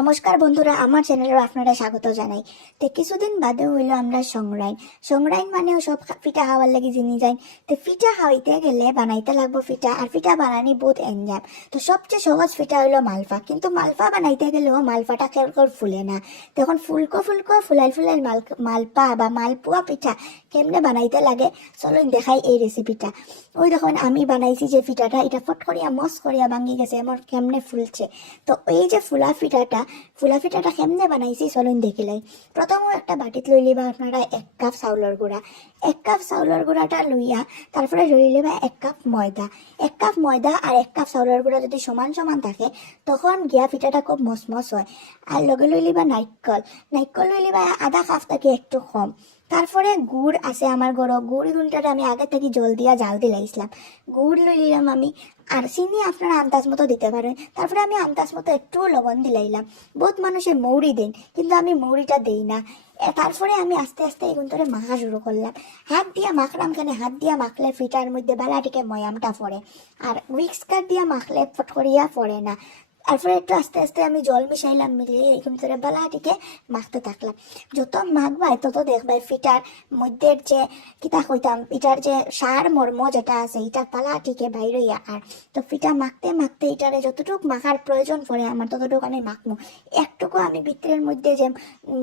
নমস্কার বন্ধুরা, আমার চ্যানেলে আপনারা স্বাগত জানাই। তো কিছুদিন বাদে হইলো আমরা সংগ্রাইন। সংগ্রাইন মানে সব পিঠা খাওয়ার লাগি জিনি যাই। তো পিঠা খাওয়াইতে গেলে বানাইতে লাগবো পিঠা, আর পিঠা বানানি বহুত এনজাম। তো সবচেয়ে সহজ পিঠা হইলো মালপা, কিন্তু মালপা বানাইতে গেলেও মালপাটা কেউ ফুলে না। তখন ফুলকো ফুলাই মালপা বা মালপোয়া পিঠা কেমনে বানাইতে লাগে চলুন দেখাই এই রেসিপিটা। ওই দেখুন আমি বানাইছি যে পিঠাটা, এটা ফট করিয়া মস করিয়া ভাঙি গেছে, এমন কেমনে ফুলছে। তো এই যে ফুলা পিঠাটা কেমনে বানাইছি চলুন দেখিলাই। প্রথমে একটা বাটিত লই লিবা আপনারা 1 কাপ চাউলের গুঁড়া। 1 কাপ চাউলের গুঁড়াটা লইয়া তারপরে লই লিবা 1 কাপ ময়দা। 1 কাপ ময়দা আর 1 কাপ চাউলের গুঁড়া যদি সমান সমান থাকে তখন গিয়া পিঠাটা খুব মসমস হয়। আর লগে লই লিবা নাইকল লই লিবা আধা কাপ থেকে একটু কম। তারপরে গুড় আছে আমার ঘরে, গুড়টা আমি আগে থেকে জল দিয়া জাল দিলাইছিলাম। গুড় লই নিলাম আমি, আর চিনি আপনারা আন্দাজ মতো দিতে পারেন। তারপরে আমি আন্দাজ মতো একটু লবণ দিলাইলাম। বহুত মানুষে মৌরি দেন, কিন্তু আমি মৌরিটা দেই না। তারপরে আমি আস্তে আস্তে এগুন ধরে মাখা শুরু করলাম। হাত দিয়া মাখলাম, কেন হাত দিয়া মাখলে ফিটার মধ্যে বালাটিকে ময়ামটা পড়ে, আর উইক্সকার দিয়া মাখলে ফটকরিয়া পড়ে না। তারপরে একটু আস্তে আস্তে আমি জল মিশাইলাম, মিলিয়ে এরকম করে বালাটিকে মাখতে থাকলাম। যত মাখবাই তত দেখবাই ফিটার মধ্যে যে কিতা কইতাম, এটার যে সার মর্ম যেটা আছে এটা পালাটিকে বাইরইয়া। আর তো ফিটা মাখতে মাখতে এটারে যতটুকু মাখার প্রয়োজন পড়ে আমার ততটুকু আমি মাখবো। একটুকু আমি ভিতরের মধ্যে যে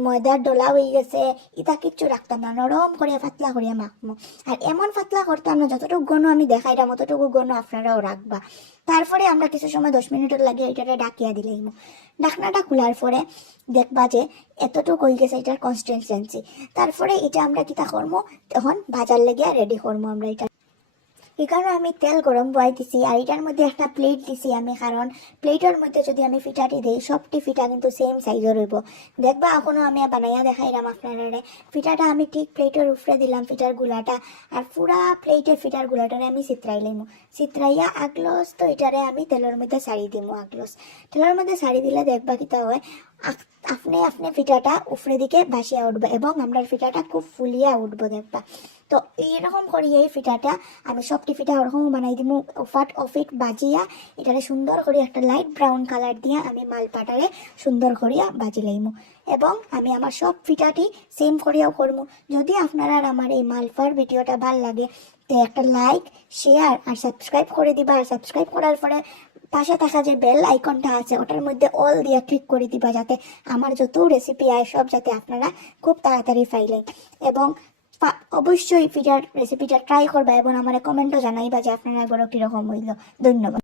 ময়দার ডোলা হয়ে গেছে এটা কিচ্ছু রাখতাম না, নরম করিয়া পাতলা করিয়া মাখবো। আর এমন পাতলা করতাম না, যতটুকু গণ আমি দেখাইলাম অতটুকু গণ আপনারাও রাখবা। তারপরে আমরা কিছু সময় 10 মিনিটের লাগে এটারে ডাকিয়া দিলাম। ঢাকনাটা খোলার পরে দেখবা যে এতটুকু হয়ে গেছে এটার কনসিস্টেন্সি। তারপরে এটা আমরা কিতা করবো, তখন ভাজার লেগে রেডি করবো আমরা এটা। এখানে আমি তেল গরম বয়াই দিছি, আর এটার মধ্যে একটা প্লেট দিছি আমি, কারণ প্লেটের মধ্যে যদি আমি ফিটাটি দিই সবটি ফিটা কিন্তু সেম সাইজের হইব। দেখবা এখনো আমি বানাইয়া দেখাইলাম আপনারা। ফিটাটা আমি ঠিক প্লেটের উপরে দিলাম ফিটার গুলাটা, আর পুরা প্লেটে ফিটার গুলাটারে আমি চিত্রাইলাম। চিত্রাইয়া আগলস তো এটারে আমি তেলের মধ্যে ছাড়ি দিব। আগলস তেলের মধ্যে ছাড়ি দিলে দেখবা কিতা হয়, আপনি আপনি ফিটাটা উপরে দিকে ভাসিয়া উঠবে এবং আমরা ফিটাটা খুব ফুলিয়া উঠবো দেখবা। তো এইরকম করি এই ফিটাটা আমি সবটি ফিটা ওরকম বানাই দিব। অফিট বাজিয়া এটারে সুন্দর করে একটা লাইট ব্রাউন কালার দিয়া আমি মালপাটারে সুন্দর করিয়া বাজি লাইমু। এবং আমি আমার সব ফিটাটি সেম করিয়াও করবো। যদি আপনারা আমার এই মালপার ভিডিওটা ভাল লাগে তো একটা লাইক, শেয়ার আর সাবস্ক্রাইব করে দিবা। আর সাবস্ক্রাইব করার পরে পাশে থাকা যে বেল আইকনটা আছে ওটার মধ্যে অল দিয়া ক্লিক করে দিবা, যাতে আমার যত রেসিপি আয় সব যাতে আপনারা খুব তাড়াতাড়ি পাইলেন। এবং অবশ্যই পিঠার রেসিপিটা ট্রাই করবা এবং আমার কমেন্টও জানাইবা যে আপনারা এগুলো কিরকম হইল। ধন্যবাদ।